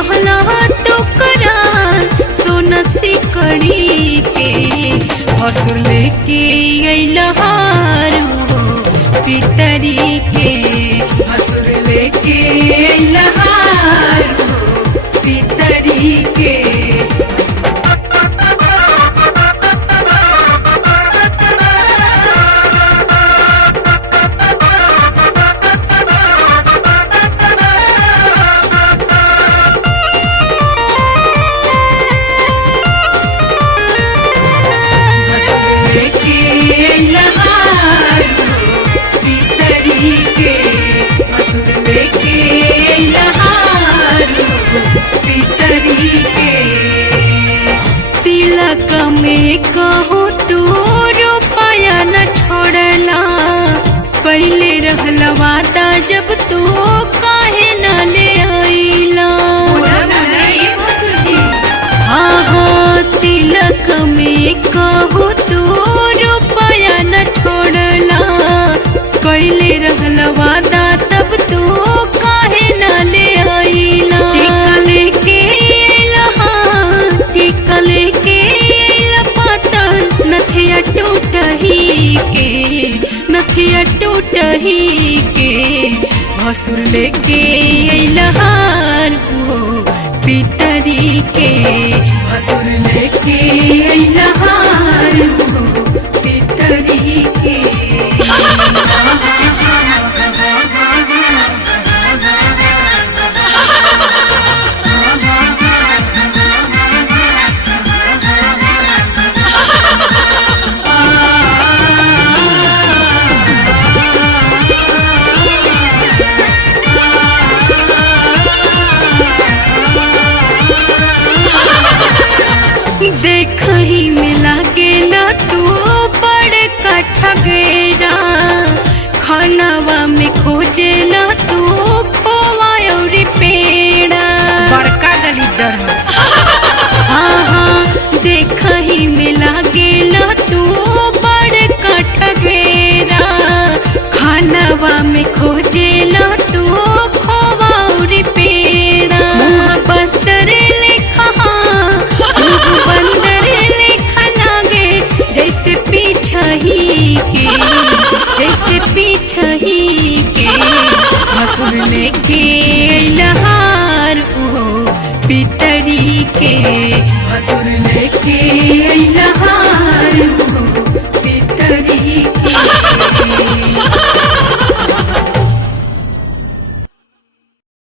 रहला तो करार सोना सिकड़ी के हसुर लेके अइलहार हो पितरी के हसुर लेके अइलहार हो पितरी के। तिलक में कहो तू रुपया न छोड़ला पहले रहला वादा जब तू काहे न ले आइला। हाँ हाँ तिलक में कहो तू रुपया न छोड़ला पहले रहला वादा तब तू काहे न ले आइला। टीका लेके टीका लेके पातर नथिया टूटही के नथिया टूटही के भसुर लेके अइलहार हो पितरी के भसुर लेके अइलहार हो पितरी के। देखही में लागेला तू बड़ ठगेरा खानावा में खोजेला तू खोवा और पेड़ा बड़का दलिदर। हाँ हाँ देखही में लागेला तू बड़ ठगेरा खानावा में खोजेला तू खोवा और पेड़ा। बंदर लेखा बंदर लेखा लागे जैसे पीछही के जैसे पीछही के भसुर लेके